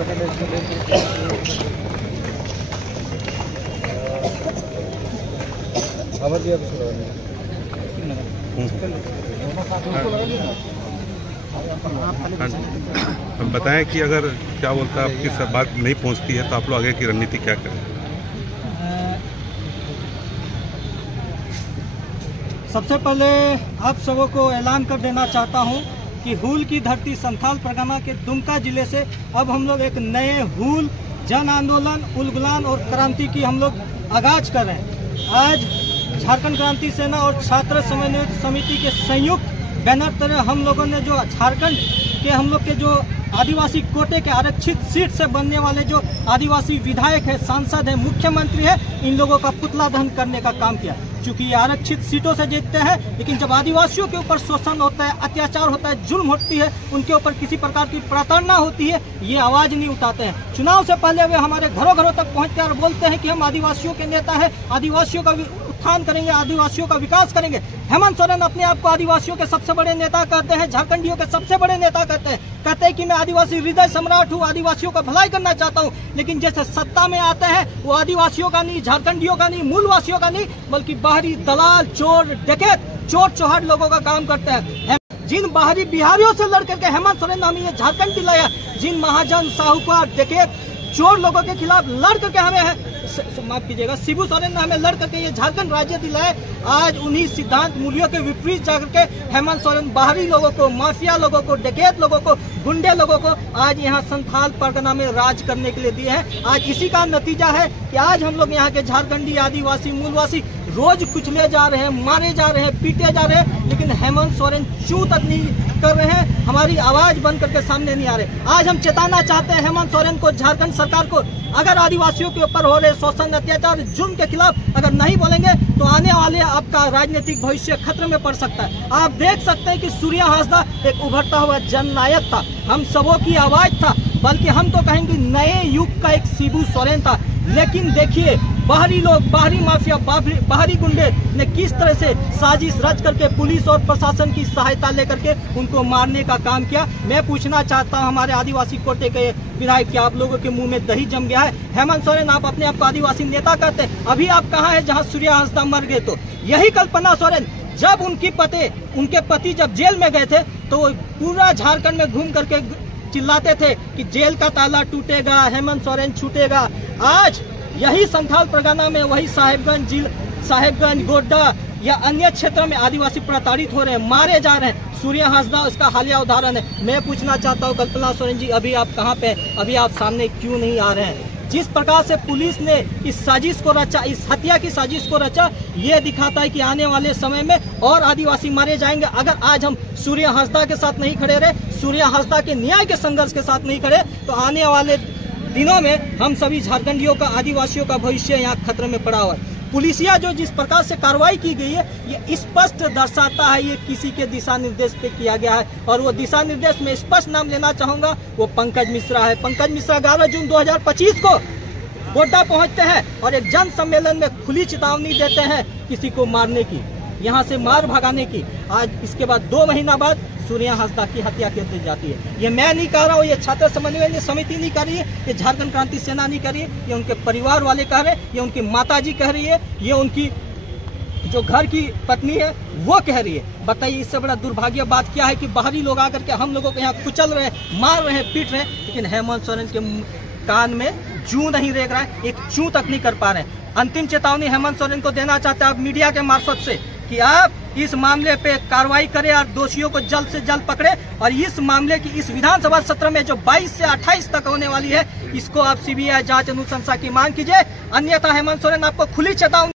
हम बताएं कि अगर क्या बोलता है आपकी बात नहीं पहुंचती है तो आप लोग आगे की रणनीति क्या करें? सबसे पहले आप सबों को ऐलान कर देना चाहता हूं कि हूल की धरती संथाल परगना के दुमका जिले से अब हम लोग एक नए हूल जन आंदोलन, उलगुलान और क्रांति की हम लोग आगाज कर रहे हैं। आज झारखंड क्रांति सेना और छात्र समन्वय समिति के संयुक्त बैनर तरह हम लोगों ने जो झारखंड के हम लोग के जो आदिवासी कोटे के आरक्षित सीट से बनने वाले जो आदिवासी विधायक है, सांसद है, मुख्यमंत्री है, इन लोगों का पुतला दहन करने का काम किया। क्योंकि ये आरक्षित सीटों से जीतते हैं, लेकिन जब आदिवासियों के ऊपर शोषण होता है, अत्याचार होता है, जुल्म होती है, उनके ऊपर किसी प्रकार की प्रताड़ना होती है, ये आवाज नहीं उठाते हैं। चुनाव से पहले वे हमारे घरों घरों तक पहुंचकर बोलते हैं कि हम आदिवासियों के नेता हैं, आदिवासियों का उत्थान करेंगे, आदिवासियों का विकास करेंगे। हेमंत सोरेन अपने आप को आदिवासियों के सबसे बड़े नेता कहते हैं, झारखंडियों के सबसे बड़े नेता कहते हैं कि मैं आदिवासी हृदय सम्राट हूँ, आदिवासियों का भलाई करना चाहता हूँ। लेकिन जैसे सत्ता में आते हैं वो आदिवासियों का नहीं, झारखंडियों का नहीं, मूलवासियों का नहीं, बल्कि बाहरी दलाल, चोर, डकैत, चोर चौहाट लोगों का काम करते हैं। जिन बाहरी बिहारियों से लड़ करके हेमंत सोरेन ने हमें ये झारखंड दिलाया, जिन महाजन, साहूकार, डकैत, चोर लोगों के खिलाफ लड़ करके हमें माफ कीजिएगा, शिबू सोरेन ने हमें लड़ करके ये झारखंड राज्य दिलाया। आज उन्हीं सिद्धांत मूल्यों के विपरीत जाकर के हेमंत सोरेन बाहरी लोगों को, माफिया लोगों को, डकैत लोगों को, गुंडे लोगों को आज यहाँ संथाल परगना में राज करने के लिए दिए हैं। आज इसी का नतीजा है कि आज हम लोग यहाँ के झारखंडी, आदिवासी, मूलवासी रोज कुचले जा रहे हैं, मारे जा रहे हैं, पीटे जा रहे हैं, लेकिन हेमंत सोरेन चू तक नहीं कर रहे हैं, हमारी आवाज बंद करके सामने नहीं आ रहे। आज हम चेताना चाहते हैं हेमंत सोरेन को, झारखंड सरकार को, अगर आदिवासियों के ऊपर हो रहे शोषण, अत्याचार, जुल्म के खिलाफ अगर नहीं बोलेंगे तो आने वाले आपका राजनीतिक भविष्य खतरे में पड़ सकता है। आप देख सकते हैं कि सूर्या हांसदा एक उभरता हुआ जननायक था, हम सबों की आवाज था, बल्कि हम तो कहेंगे नए युग का एक शिबू सोरेन था। लेकिन देखिए बाहरी लोग, बाहरी माफिया, बाहरी गुंडे ने किस तरह से साजिश रच करके पुलिस और प्रशासन की सहायता लेकर के उनको मारने का काम किया। मैं पूछना चाहता हूं हमारे आदिवासी कोटे के विधायक, क्या आप लोगों के मुंह में दही जम गया है? हेमंत सोरेन आप अपने आप को आदिवासी नेता कहते हैं, अभी आप कहाँ है जहाँ सूर्या हांसदा मर गए? तो यही कल्पना सोरेन जब उनके पति जब जेल में गए थे तो पूरा झारखंड में घूम करके चिल्लाते थे कि जेल का ताला टूटेगा, हेमंत सोरेन छूटेगा। आज यही संथाल परगना में, वही साहेबगंज, गोड्डा या अन्य क्षेत्रों में आदिवासी प्रताड़ित हो रहे हैं, मारे जा रहे हैं। सूर्या हांसदा उसका हालिया उदाहरण है। मैं पूछना चाहता हूँ कल्पना सोरेन जी, अभी आप कहाँ पे, अभी आप सामने क्यों नहीं आ रहे हैं? जिस प्रकार से पुलिस ने इस साजिश को रचा, इस हत्या की साजिश को रचा, ये दिखाता है कि आने वाले समय में और आदिवासी मारे जाएंगे। अगर आज हम सूर्या हांसदा के साथ नहीं खड़े रहे, सूर्या हांसदा के न्याय के संघर्ष के साथ नहीं खड़े, तो आने वाले दिनों में हम सभी झारखंडियों का, आदिवासियों का भविष्य यहाँ खतरे में पड़ा हुआ है। पुलिसिया जो जिस प्रकार से कार्रवाई की गई है, ये स्पष्ट दर्शाता है ये किसी के दिशा निर्देश पे किया गया है। और वो दिशा निर्देश में स्पष्ट नाम लेना चाहूंगा, वो पंकज मिश्रा है। पंकज मिश्रा 11 जून 2025 को गोड्डा पहुंचते हैं और एक जन सम्मेलन में खुली चेतावनी देते हैं किसी को मारने की, यहाँ से मार भगाने की। आज इसके बाद 2 महीना बाद सूर्या हांसदा की हत्या कर दी जाती है। ये मैं नहीं कह रहा हूँ, ये छात्र समन्वय समिति नहीं कर रही है, ये झारखंड क्रांति सेना नहीं कर रही है, ये उनके परिवार वाले कह रहे हैं, ये उनकी माताजी कह रही है, ये उनकी जो घर की पत्नी है वो कह रही है। बताइए इससे बड़ा दुर्भाग्य बात क्या है कि बाहरी लोग आकर के हम लोगों को यहाँ कुचल रहे हैं, मार रहे हैं, पीट रहे हैं, लेकिन हेमंत सोरेन के कान में जू नहीं रेंग रहा है, एक चू तक नहीं कर पा रहे हैं। अंतिम चेतावनी हेमंत सोरेन को देना चाहते हैं आप मीडिया के मार्फत से कि आप इस मामले पे कार्रवाई करें और दोषियों को जल्द से जल्द पकड़े, और इस मामले की इस विधानसभा सत्र में जो 22 से 28 तक होने वाली है, इसको आप सीबीआई जांच अनुशंसा की मांग कीजिए। अन्यथा हेमंत सोरेन आपको खुली चेतावनी